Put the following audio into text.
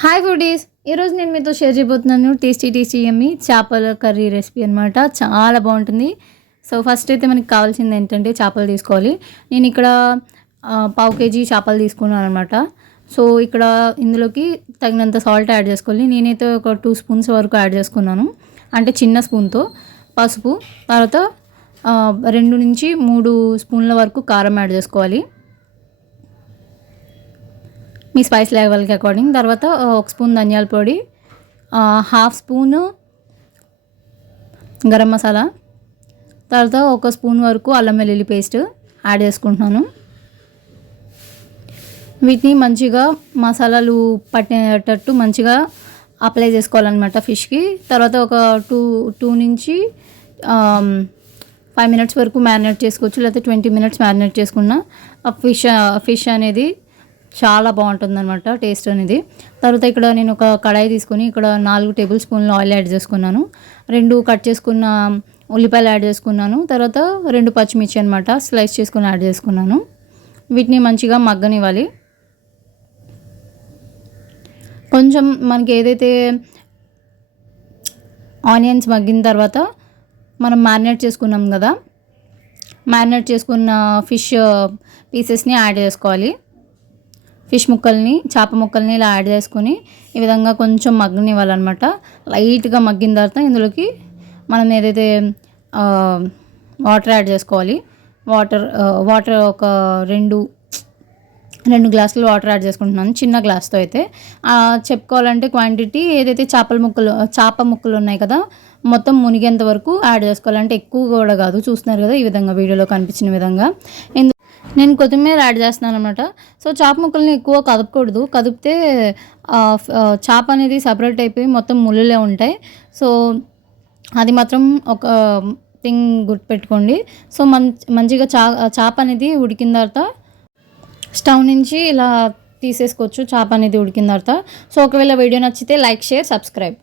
Hi foodies, ఈరోజు నేను మీతో షేర్ చేయబోతున్నాను టేస్టీ యమ్మీ చేపల కర్రీ రెసిపీ అనమాట. చాలా బాగుంటుంది. సో ఫస్ట్ అయితే మనకి కావాల్సింది ఏంటంటే చేపలు తీసుకోవాలి. నేను ఇక్కడ పావు కేజీ చేపలు తీసుకున్నాను అనమాట. సో ఇక్కడ ఇందులోకి తగినంత సాల్ట్ యాడ్ చేసుకోవాలి. నేనైతే ఒక 2 స్పూన్స్ వరకు యాడ్ చేసుకున్నాను, అంటే చిన్న స్పూన్తో. పసుపు, తర్వాత 2 నుంచి 3 స్పూన్ల వరకు కారం యాడ్ చేసుకోవాలి, మీ స్పైస్ లెవెల్కి అకార్డింగ్. తర్వాత 1 స్పూన్ ధనియాల పొడి, 1/2 స్పూను గరం మసాలా, తర్వాత 1 స్పూన్ వరకు అల్లం వెల్లుల్లి పేస్ట్ యాడ్ చేసుకుంటున్నాను. వీటిని మంచిగా మసాలాలు పట్టేటట్టు మంచిగా అప్లై చేసుకోవాలన్నమాట ఫిష్కి. తర్వాత ఒక 2 నుంచి 5 మినిట్స్ వరకు మ్యారినేట్ చేసుకోవచ్చు, లేకపోతే 20 మినిట్స్ మ్యారినేట్ చేసుకున్న ఫిష్ అనేది చాలా బాగుంటుందన్నమాట టేస్ట్ అనేది. తర్వాత ఇక్కడ నేను ఒక కడాయి తీసుకొని ఇక్కడ 4 టేబుల్ స్పూన్లు ఆయిల్ యాడ్ చేసుకున్నాను, 2 కట్ చేసుకున్న ఉల్లిపాయలు యాడ్ చేసుకున్నాను, తర్వాత 2 పచ్చిమిర్చి అనమాట స్లైస్ చేసుకుని యాడ్ చేసుకున్నాను. వీటిని మంచిగా మగ్గనివ్వాలి. కొంచెం మనకి ఏదైతే ఆనియన్స్ మగ్గిన తర్వాత మనం మ్యారినేట్ చేసుకున్నాం కదా, మ్యారినేట్ చేసుకున్న ఫిష్ పీసెస్ని యాడ్ చేసుకోవాలి. ఫిష్ ముక్కల్ని, చేప ముక్కల్ని ఇలా యాడ్ చేసుకొని ఈ విధంగా కొంచెం మగ్గనివ్వాలన్నమాట. లైట్గా మగ్గిన తర్వాత ఇందులోకి మనం ఏదైతే వాటర్ యాడ్ చేసుకోవాలి. వాటర్ ఒక 2 గ్లాసులు వాటర్ యాడ్ చేసుకుంటున్నాను, చిన్న గ్లాస్తో అయితే. చెప్పుకోవాలంటే క్వాంటిటీ ఏదైతే చేప ముక్కలు ఉన్నాయి కదా, మొత్తం మునిగేంత వరకు యాడ్ చేసుకోవాలంటే ఎక్కువ కూడా కాదు. చూస్తున్నారు కదా ఈ విధంగా, వీడియోలో కనిపించిన విధంగా. నేను కొత్తిమీర యాడ్ చేస్తున్నాను అనమాట. సో చేప ముక్కల్ని ఎక్కువ కదపకూడదు, కదిపితే చేప అనేది సపరేట్ అయిపోయి మొత్తం ముళ్ళులే ఉంటాయి. సో అది మాత్రం ఒక థింగ్ గుర్తుపెట్టుకోండి. సో మంచిగా చేప అనేది ఉడికిన తర్వాత స్టవ్ నుంచి ఇలా తీసేసుకోవచ్చు, చేప అనేది ఉడికిన తర్వాత. సో ఒకవేళ వీడియో నచ్చితే లైక్, షేర్, సబ్స్క్రైబ్.